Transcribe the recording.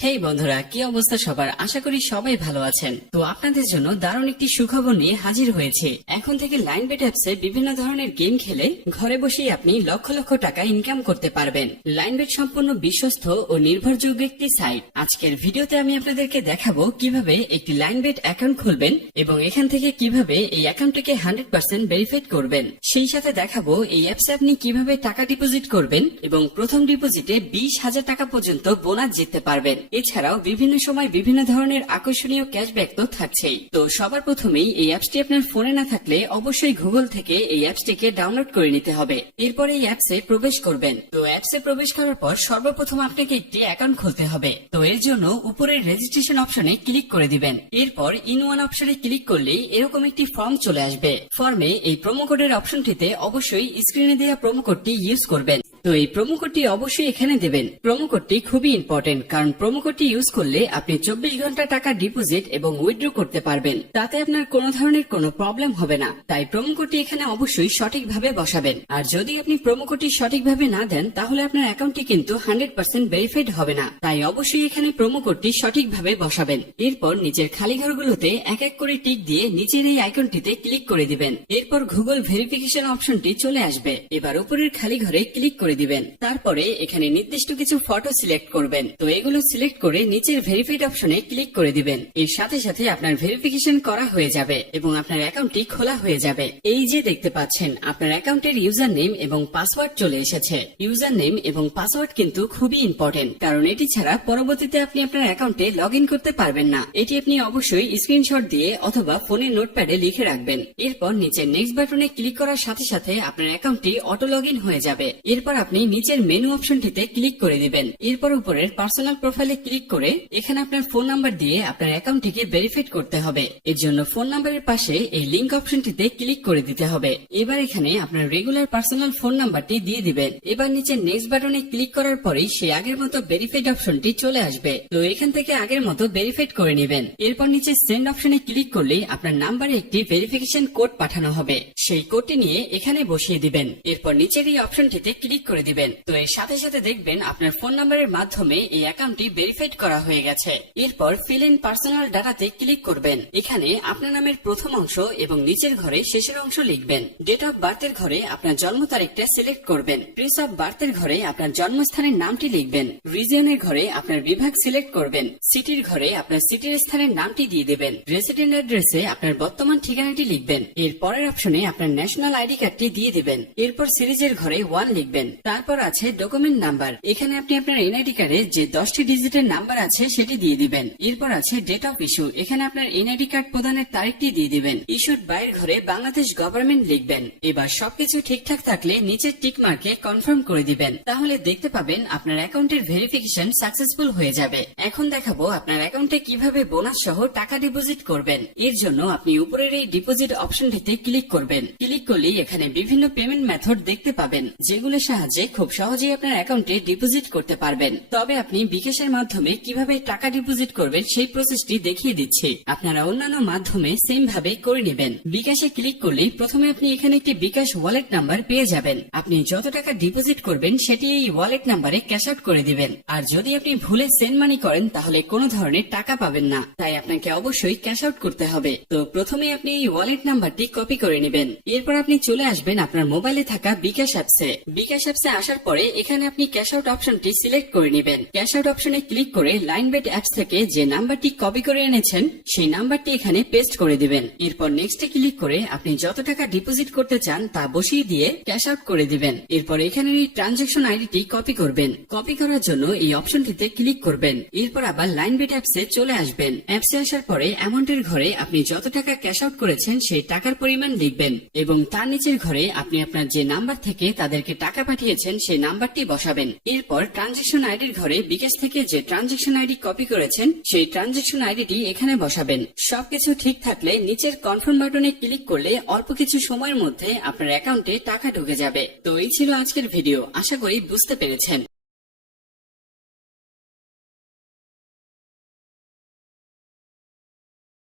হেই বন্ধুরা, কি অবস্থা সবার? আশা করি সবাই ভালো আছেন। তো আপনাদের জন্য দারুণ একটি সুখবর নিয়ে হাজির হয়েছে। এখন থেকে লাইনবেট অ্যাপসে বিভিন্ন ধরনের গেম খেলে ঘরে বসেই আপনি লক্ষ লক্ষ টাকা ইনকাম করতে পারবেন। লাইনবেট সম্পূর্ণ বিশ্বস্ত ও নির্ভরযোগ্য একটি সাইট। আজকের ভিডিওতে আমি আপনাদেরকে দেখাবো কিভাবে একটি লাইনবেট অ্যাকাউন্ট খুলবেন এবং এখান থেকে কিভাবে এই অ্যাকাউন্টটিকে 100% ভেরিফাইড করবেন। সেই সাথে দেখাবো এই অ্যাপসে আপনি কিভাবে টাকা ডিপোজিট করবেন এবং প্রথম ডিপোজিটে 20,000 টাকা পর্যন্ত বোনাস জিততে পারবেন। এছাড়াও বিভিন্ন সময় বিভিন্ন ধরনের আকর্ষণীয় ক্যাশব্যাক তো থাকছেই। তো সবার প্রথমেই এই অ্যাপসটি আপনার ফোনে না থাকলে অবশ্যই গুগল থেকে এই অ্যাপসটিকে ডাউনলোড করে নিতে হবে। এরপর এই অ্যাপসে প্রবেশ করবেন। তো অ্যাপসে প্রবেশ করার পর সর্বপ্রথম আপনাকে একটি অ্যাকাউন্ট খুলতে হবে। তো এর জন্য উপরের রেজিস্ট্রেশন অপশনে ক্লিক করে দিবেন। এরপর ইন ওয়ান অপশনে ক্লিক করলেই এরকম একটি ফর্ম চলে আসবে। ফর্মে এই প্রোমো কোডের অপশনটিতে অবশ্যই স্ক্রিনে দেওয়া প্রোমো কোডটি ইউজ করবেন। তো এই প্রোমো কোডটি অবশ্যই এখানে দেবেন। প্রোমো কোডটি খুবই ইম্পর্টেন্ট, কারণ প্রোমো কোডটি ইউজ করলে আপনি 24 ঘন্টা টাকা ডিপোজিট এবং উইথড্র করতে পারবেন। তাতে আপনার কোনো ধরনের কোনো প্রবলেম হবে না। তাই প্রোমো কোডটি এখানে অবশ্যই সঠিকভাবে বসাবেন। আর যদি আপনি প্রোমো কোডটি সঠিকভাবে না দেন তাহলে আপনার অ্যাকাউন্টটি কিন্তু 100% ভেরিফাইড হবে না। তাই অবশ্যই এখানে প্রোমো কোডটি সঠিকভাবে বসাবেন। এরপর নিচের খালি ঘরগুলোতে এক এক করে টিক দিয়ে নিচের এই আইকনটিতে ক্লিক করে দিবেন। এরপর গুগল ভেরিফিকেশন অপশনটি চলে আসবে। এবার উপরের খালি ঘরে ক্লিক করে দিবেন। তারপরে এখানে নির্দিষ্ট কিছু ফটো সিলেক্ট করবেন। তো এগুলো সিলেক্ট করে নিচের ভেরিফাইড অপশনে ক্লিক করে দিবেন। এর সাথে সাথে আপনার ভেরিফিকেশন করা হয়ে যাবে এবং আপনার অ্যাকাউন্টটি খোলা হয়ে যাবে। এই যে দেখতে পাচ্ছেন আপনার অ্যাকাউন্টের ইউজার নেম এবং পাসওয়ার্ড চলে এসেছে। ইউজার নেম এবং পাসওয়ার্ড কিন্তু খুবই ইম্পর্টেন্ট, কারণ এটি ছাড়া পরবর্তীতে আপনি আপনার অ্যাকাউন্টে লগ ইন করতে পারবেন না। এটি আপনি অবশ্যই স্ক্রিনশট দিয়ে অথবা ফোনের নোটপ্যাডে লিখে রাখবেন। এরপর নিচের নেক্সট বাটনে ক্লিক করার সাথে সাথে আপনার অ্যাকাউন্টটি অটো লগ ইন হয়ে যাবে। এরপর আপনি নিচের মেনু অপশনটিতে ক্লিক করে দিবেন। এরপর উপরের পার্সোনাল প্রোফাইলে ক্লিক করে এখানে আপনার ফোন নাম্বার দিয়ে আপনার অ্যাকাউন্টটিকে ভেরিফাইড করতে হবে। এর জন্য ফোন নাম্বারের পাশে এই লিংক অপশনটিতে ক্লিক করে দিতে হবে। এবার এখানে আপনার রেগুলার পার্সোনাল ফোন নাম্বারটি দিয়ে দিবেন। এবার নিচে নেক্সট বাটনে ক্লিক করার পরেই সেই আগের মতো ভেরিফাইড অপশনটি চলে আসবে। তো এখান থেকে আগের মতো ভেরিফাইড করে নেবেন। এরপর নিচে সেন্ড অপশনে ক্লিক করলেই আপনার নাম্বারে একটি ভেরিফিকেশন কোড পাঠানো হবে। সেই কোডটি নিয়ে এখানে বসিয়ে দিবেন। এরপর নিচের এই অপশনটিতে ক্লিক করে দিবেন। তো এর সাথে সাথে দেখবেন আপনার ফোন নাম্বারের মাধ্যমে এই অ্যাকাউন্টটি ভেরিফাইড করা হয়ে গেছে। এরপর ফিল ইন পার্সোনাল ডাটাতে ক্লিক করবেন। এখানে আপনার নামের প্রথম অংশ এবং নিচের ঘরে শেষের অংশ লিখবেন। ডেট অফ বার্থের ঘরে আপনার জন্ম তারিখটা সিলেক্ট করবেন। প্লেস অফ বার্থের ঘরে আপনার জন্মস্থানের নামটি লিখবেন। রিজিয়নের ঘরে আপনার বিভাগ সিলেক্ট করবেন। সিটির ঘরে আপনার সিটির স্থানের নামটি দিয়ে দেবেন। রেসিডেন্ট অ্যাড্রেসে আপনার বর্তমান ঠিকানাটি লিখবেন। এর পরের অপশনে আপনার ন্যাশনাল আইডি কার্ডটি দিয়ে দেবেন। এরপর সিরিজের ঘরে 1 লিখবেন। তারপর আছে ডকুমেন্ট নাম্বার। এখানে আপনি আপনার এনআইডি কার্ডে যে 10টি ডিজিটের নাম্বার আছে সেটি দিয়ে দিবেন। এরপর আছে ডেট অফ ইস্যু। এখানে আপনার এনআইডি কার্ড প্রদানের তারিখটি দিয়ে দিবেন। ইস্যুড বাইরের ঘরে বাংলাদেশ গভর্নমেন্ট লিখবেন। এবার সবকিছু ঠিকঠাক থাকলে নিচের টিক মার্কে কনফার্ম করে দিবেন। তাহলে দেখতে পাবেন আপনার অ্যাকাউন্টের ভেরিফিকেশন সাকসেসফুল হয়ে যাবে। এখন দেখাবো আপনার অ্যাকাউন্টে কিভাবে বোনাস সহ টাকা ডিপোজিট করবেন। এর জন্য আপনি উপরের এই ডিপোজিট অপশনটিতে ক্লিক করবেন। ক্লিক করলেই এখানে বিভিন্ন পেমেন্ট মেথড দেখতে পাবেন, যেগুলোর সাহায্যে খুব সহজেই আপনার অ্যাকাউন্টে ডিপোজিট করতে পারবেন। তবে আপনি বিকাশের মাধ্যমে কিভাবে টাকা ডিপোজিট করবেন সেই প্রসেসটি দেখিয়ে দিচ্ছি। আপনারা অন্যান্য মাধ্যমে সেম ভাবে করে নেবেন। বিকাশে ক্লিক করলেই প্রথমে আপনি এখানে একটি বিকাশ ওয়ালেট নাম্বার পেয়ে যাবেন। আপনি যত টাকা ডিপোজিট করবেন সেটি এই ওয়ালেট নাম্বারে ক্যাশ আউট করে দিবেন। আর যদি আপনি ভুলে সেন্ড মানি করেন তাহলে কোনো ধরনের টাকা পাবেন না। তাই আপনাকে অবশ্যই ক্যাশ আউট করতে হবে। তো প্রথমে আপনি এই ওয়ালেট নাম্বারটি কপি করে নেবেন। এরপর আপনি চলে আসবেন আপনার মোবাইলে থাকা বিকাশ অ্যাপসে। বিকাশ অ্যাপসে আসার পরে এখানে আপনি ক্যাশ আউট অপশনটি সিলেক্ট করে নেবেন। ক্যাশ আউট অপশনে ক্লিক করে লাইনবেট অ্যাপস থেকে যে নাম্বারটি কপি করে এনেছেন সেই নাম্বারটি এখানে পেস্ট করে দিবেন। এরপর নেক্সটে ক্লিক করে আপনি যত টাকা ডিপোজিট করতে চান তা বসিয়ে দিয়ে ক্যাশ আউট করে দিবেন। এরপর এখানে এই ট্রানজাকশন আইডিটি কপি করবেন। কপি করার জন্য এই অপশনটিতে ক্লিক করবেন। এরপর আবার লাইনবেট অ্যাপসে চলে আসবেন। অ্যাপসে আসার পরে অ্যামাউন্টের ঘরে আপনি যত টাকা ক্যাশ আউট করেছেন সেই টাকার পরিমাণ লিখবেন এবং তার নিচের ঘরে আপনি আপনার যে নাম্বার থেকে তাদেরকে টাকা পাঠিয়েছেন সেই নাম্বারটি বসাবেন। এরপর ট্রানজাকশন আইডির ঘরে বিকাশ থেকে যে ট্রানজাকশন আইডি কপি করেছেন সেই ট্রানজাকশন আইডিটি এখানে বসাবেন। সবকিছু ঠিক থাকলে নিচের কনফার্ম বাটনে ক্লিক করলে অল্প কিছু সময়ের মধ্যে আপনার অ্যাকাউন্টে টাকা ঢুকে যাবে। তো এই ছিল আজকের ভিডিও। আশা করি বুঝতে পেরেছেন।